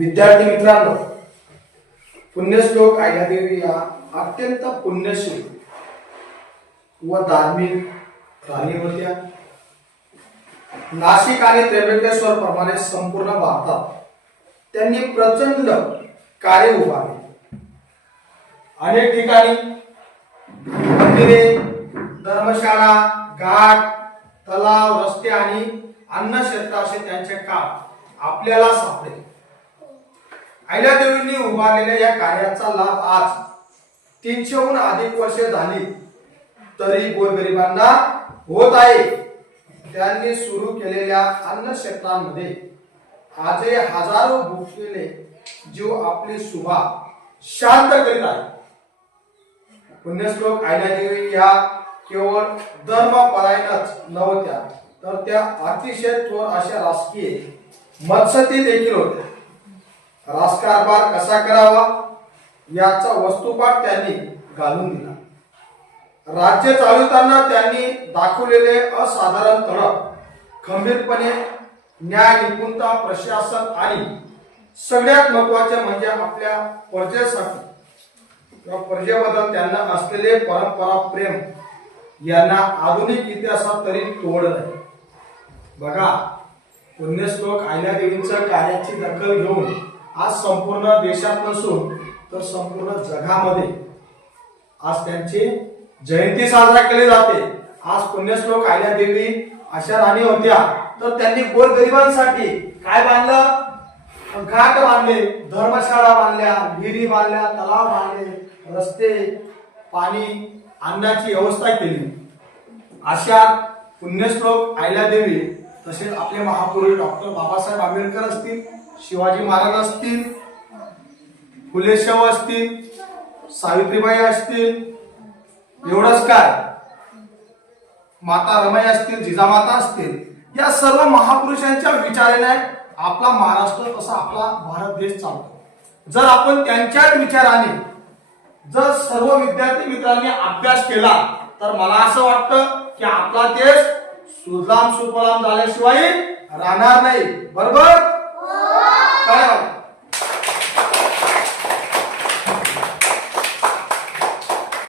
विद्यार्थी मित्रांनो, पुण्यश्लोक अहिल्यादेवी या अत्यंत पुण्यशील व धार्मिक राणी होत्या. नाशिक आणि त्र्यंबकेश्वर प्रमाणे संपूर्ण भारतात त्यांनी प्रचंड कार्य उभारले. अनेक ठिकाणी मंदिरे, धर्मशाळा, घाट, तलाव, रस्ते आणि अन्न क्षेत्र असे त्यांचे काम आपल्याला सापडेल. अहिल्यादेवींनी उभारलेल्या या कार्याचा लाभ आज 300हून अधिक वर्षे झाली तरी गोरगरिबांना होत आहे. त्यांनी सुरू केलेल्या अन्न क्षेत्रामध्ये आजही हजारो भुकेले जीव आपली सुभा शांत करीत आहे. पुण्यश्लोक अहिल्यादेवी या केवळ धर्मपरायणच नव्हत्या, तर त्या अतिशय थोर अशा राजकीय मत्सती देखील होत्या. राजकारभार कसा करावा याचा वस्तुपाठ त्यांनी घालून दिला. राज्य चालवताना त्यांनी दाखवलेले असाधारण तडक, खंबीरपणे, न्याय, निपुणता, प्रशासन आणि सगळ्यात महत्त्वाचे म्हणजे आपल्या प्रजेसाठी किंवा प्रजेबद्दल त्यांना असलेले परंपरा प्रेम यांना आधुनिक इतिहासात तरी तोड नाही. बघा, पुण्यश्लोक अहिल्यादेवींच्या कार्याची दखल घेऊन आज संपूर्ण देशात नसून तर संपूर्ण जगामध्ये आज त्यांची जयंती साजरा केली जाते. आज पुण्यश्लोक अहिल्यादेवी अशा राणी होत्या, तर त्यांनी गोरगरिबांसाठी काय बांधलं? घाट बांधले, धर्मशाळा बांधल्या, विहिरी बांधल्या, तलाव बांधले, रस्ते, पाणी, अन्नाची व्यवस्था केली. अशा पुण्यश्लोक अहिल्यादेवी तसेच आपले महापुरुष डॉक्टर बाबासाहेब आंबेडकर असतील, शिवाजी महाराज असतील, फुले शाहू असतील, सावित्रीबाई असतील, एवढंच काय, माता रमाई असतील, जिजामाता असतील, या सर्व महापुरुषांच्या विचाराने आपला महाराष्ट्र तसा आपला भारत देश चालतो. जर आपण त्यांच्या विचाराने जर सर्व विद्यार्थी मित्रांनी अभ्यास केला तर मला असं वाटतं की आपला देश सुजलाम सुफलाम झाल्याशिवाय राहणार नाही. बरोबर? काय